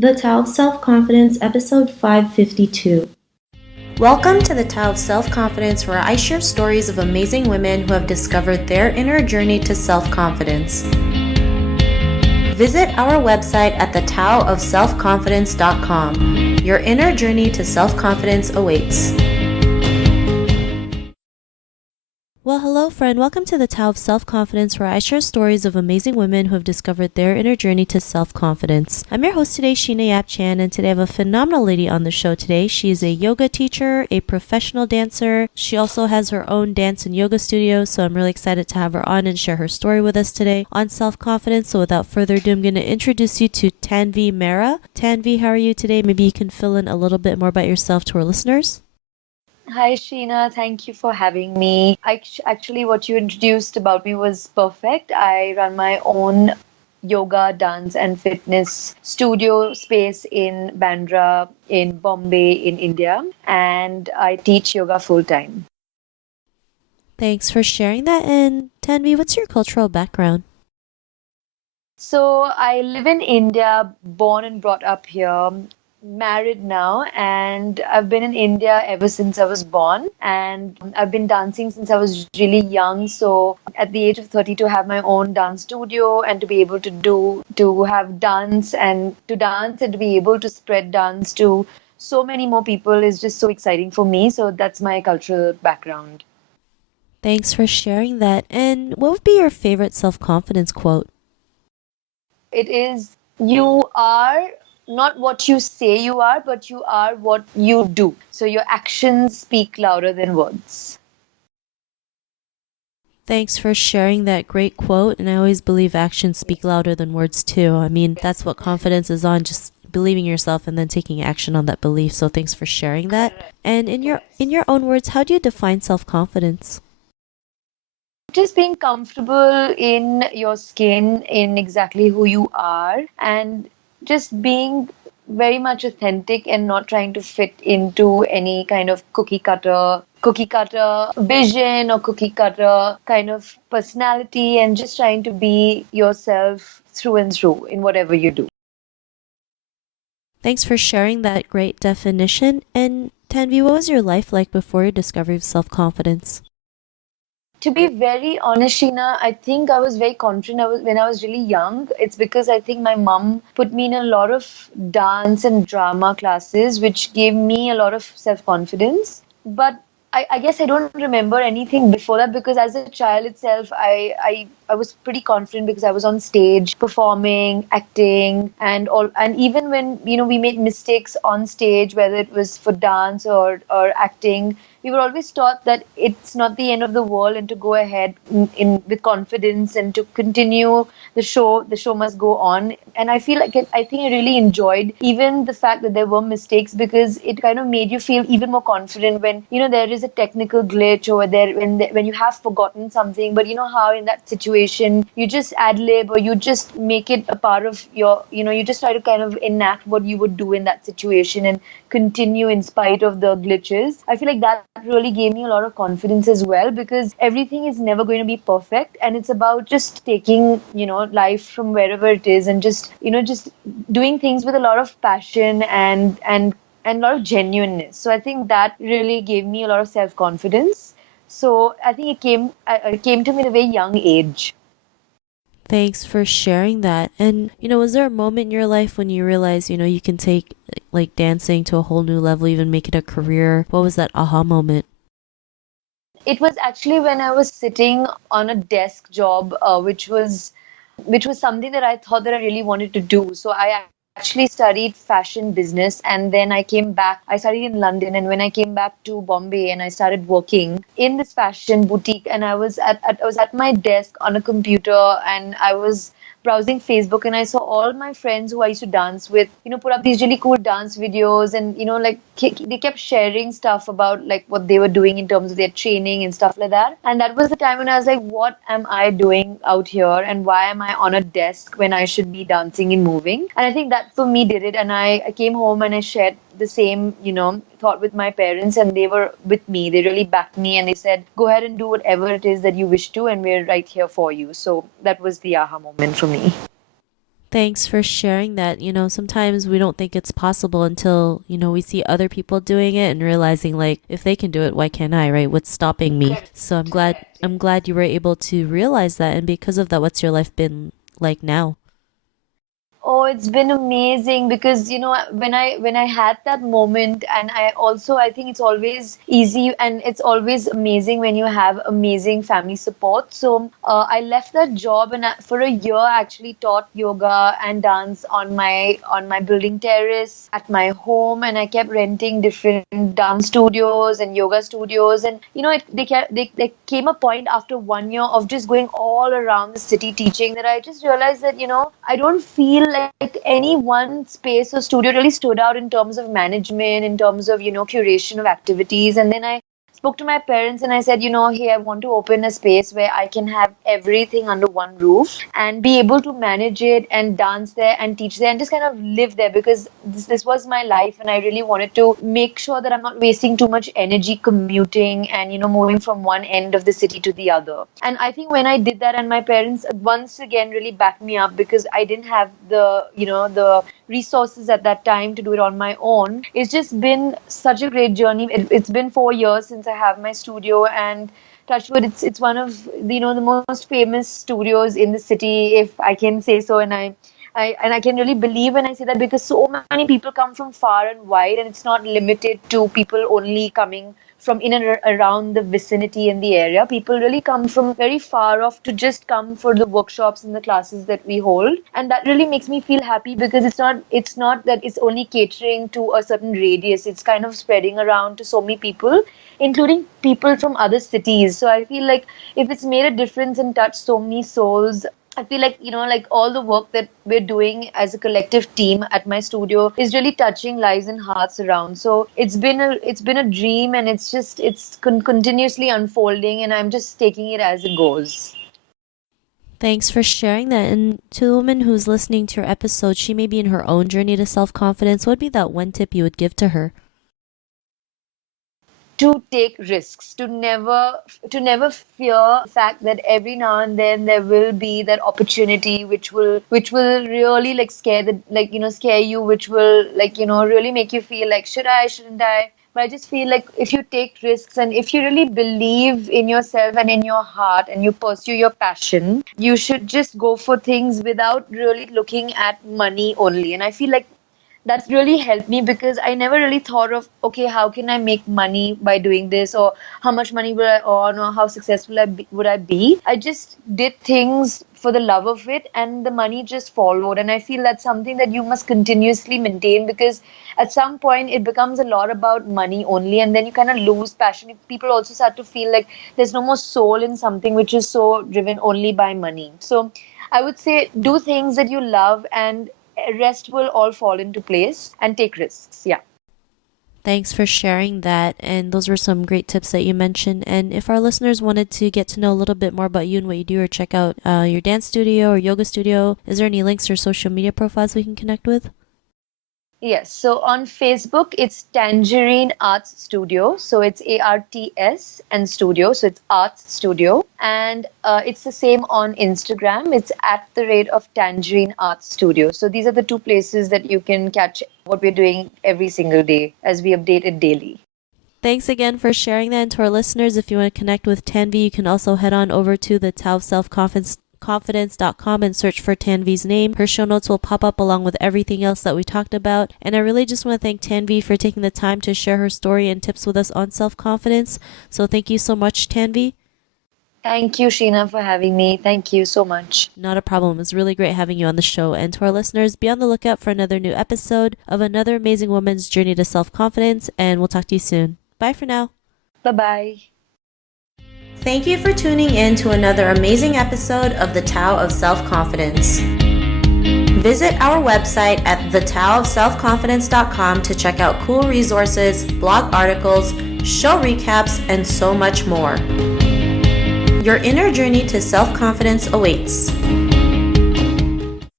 The Tao of Self-Confidence, episode 552. Welcome to the Tao of Self-Confidence, where I share stories of amazing women who have discovered their inner journey to self-confidence. Visit our website at thetaoofselfconfidence.com. Your inner journey to self-confidence awaits. Well, hello friend. Welcome to the Tao of Self-Confidence, where I share stories of amazing women who have discovered their inner journey to self-confidence. I'm your host today, Sheena Yap Chan, and today I have a phenomenal lady on the show today. She is a yoga teacher, a professional dancer. She also has her own dance and yoga studio, so I'm really excited to have her on and share her story with us today on self-confidence. So without further ado, I'm going to introduce you to Tanvi Mehra. Tanvi, how are you today? Maybe you can fill in a little bit more about yourself to our listeners. Hi, Sheena. Thank you for having me. Actually, what you introduced about me was perfect. I run my own yoga, dance, and fitness studio space in Bandra, in Bombay, in India, and I teach yoga full time. Thanks for sharing that. And Tanvi, what's your cultural background? So, I live in India, born and brought up here. Married now, and I've been in India ever since I was born, and I've been dancing since I was really young. So at the age of 30, to have my own dance studio and to be able to have dance and to be able to spread dance to so many more people is just so exciting for me. So that's my cultural background. Thanks for sharing that. And what would be your favorite self-confidence quote? It is, you are not what you say you are, but you are what you do. So your actions speak louder than words. Thanks for sharing that great quote. And I always believe actions speak louder than words too. I mean, that's what confidence is on, just believing yourself and then taking action on that belief. So thanks for sharing that. And in your own words, how do you define self-confidence? Just being comfortable in your skin, in exactly who you are, and just being very much authentic and not trying to fit into any kind of cookie cutter vision or cookie cutter kind of personality, and just trying to be yourself through and through in whatever you do. Thanks for sharing that great definition. And Tanvi, what was your life like before your discovery of self-confidence? To be very honest, Sheena, I think I was very confident when I was really young. It's because I think my mom put me in a lot of dance and drama classes, which gave me a lot of self-confidence. But I guess I don't remember anything before that, because as a child itself, I was pretty confident because I was on stage performing, acting, and all. And even when we made mistakes on stage, whether it was for dance or acting, we were always taught that it's not the end of the world, and to go ahead in with confidence and to continue the show. The show must go on. And I feel like I think I really enjoyed even the fact that there were mistakes, because it kind of made you feel even more confident when there is a technical glitch over there, when you have forgotten something, but you know how in that situation you just ad lib, or you just make it a part of your, you just try to kind of enact what you would do in that situation and continue in spite of the glitches. I feel like that really gave me a lot of confidence as well, because everything is never going to be perfect, and it's about just taking life from wherever it is, and just doing things with a lot of passion and a lot of genuineness. So I think that really gave me a lot of self-confidence. So I think it came to me at a very young age. Thanks for sharing that. And, was there a moment in your life when you realized, you can take like dancing to a whole new level, even make it a career? What was that aha moment? It was actually when I was sitting on a desk job, which was something that I thought that I really wanted to do. So I actually studied fashion business, and then I came back. I studied in London, and when I came back to Bombay and I started working in this fashion boutique, and I was at my desk on a computer, and I was browsing Facebook, and I saw all my friends who I used to dance with, put up these really cool dance videos, and like they kept sharing stuff about like what they were doing in terms of their training and stuff like that. And that was the time when I was like, what am I doing out here, and why am I on a desk when I should be dancing and moving? And I think that for me did it. And I came home and I shared the same, thought with my parents, and they were with me. They really backed me, and they said, go ahead and do whatever it is that you wish to, and we're right here for you. So that was the aha moment for me. Thanks for sharing that. Sometimes we don't think it's possible until, we see other people doing it and realizing like if they can do it, why can't I, right? What's stopping me? So I'm glad you were able to realize that, and because of that, what's your life been like now? Oh, it's been amazing because when I had that moment, and I think it's always easy and it's always amazing when you have amazing family support. So I left that job, and for a year I actually taught yoga and dance on my building terrace at my home, and I kept renting different dance studios and yoga studios, and they came a point after 1 year of just going all around the city teaching that I just realized that I don't feel like any one space or studio really stood out in terms of management, in terms of curation of activities. And then I spoke to my parents and I said, hey, I want to open a space where I can have everything under one roof and be able to manage it and dance there and teach there and just kind of live there, because this was my life, and I really wanted to make sure that I'm not wasting too much energy commuting and moving from one end of the city to the other. And I think when I did that, and my parents once again really backed me up, because I didn't have the resources at that time to do it on my own. It's just been such a great journey. It's been 4 years since I have my studio, and Touchwood, it's one of the most famous studios in the city, if I can say so. And I can really believe when I say that, because so many people come from far and wide, and it's not limited to people only coming from in and around the vicinity in the area. People really come from very far off to just come for the workshops and the classes that we hold. And that really makes me feel happy, because it's not that it's only catering to a certain radius. It's kind of spreading around to so many people, including people from other cities. So I feel like if it's made a difference and touched so many souls, I feel like, like all the work that we're doing as a collective team at my studio is really touching lives and hearts around. So it's been a dream, and it's continuously unfolding, and I'm just taking it as it goes. Thanks for sharing that. And to the woman who's listening to your episode, she may be in her own journey to self confidence. What would be that one tip you would give to her? To take risks, to never fear the fact that every now and then there will be that opportunity which will really like scare you, which will really make you feel like, should I, shouldn't I? But I just feel like if you take risks, and if you really believe in yourself and in your heart, and you pursue your passion, you should just go for things without really looking at money only. And I feel like that's really helped me, because I never really thought of, okay, how can I make money by doing this, or how much money will I earn, or how successful would I be. I just did things for the love of it, and the money just followed. And I feel that's something that you must continuously maintain, because at some point it becomes a lot about money only, and then you kind of lose passion. People also start to feel like there's no more soul in something which is so driven only by money. So I would say do things that you love, and rest will all fall into place, and take risks. Yeah. Thanks for sharing that. And those were some great tips that you mentioned. And if our listeners wanted to get to know a little bit more about you and what you do, or check out your dance studio or yoga studio, is there any links or social media profiles we can connect with? Yes, so on Facebook, it's Tangerine Arts Studio. So it's ARTS and Studio. So it's Arts Studio. And it's the same on Instagram. It's at the rate of Tangerine Arts Studio. So these are the two places that you can catch what we're doing every single day, as we update it daily. Thanks again for sharing that. And to our listeners, if you want to connect with Tanvi, you can also head on over to the Tao of Self Confidence.com and search for Tanvi's name. Her show notes will pop up along with everything else that we talked about. And I really just want to thank Tanvi for taking the time to share her story and tips with us on self-confidence. So thank you so much, Tanvi. Thank you, Sheena, for having me. Thank you so much. Not a problem. It's really great having you on the show. And to our listeners, be on the lookout for another new episode of another amazing woman's journey to self-confidence. And we'll talk to you soon. Bye for now. Bye-bye. Thank you for tuning in to another amazing episode of The Tao of Self-Confidence. Visit our website at thetaoofselfconfidence.com to check out cool resources, blog articles, show recaps, and so much more. Your inner journey to self-confidence awaits.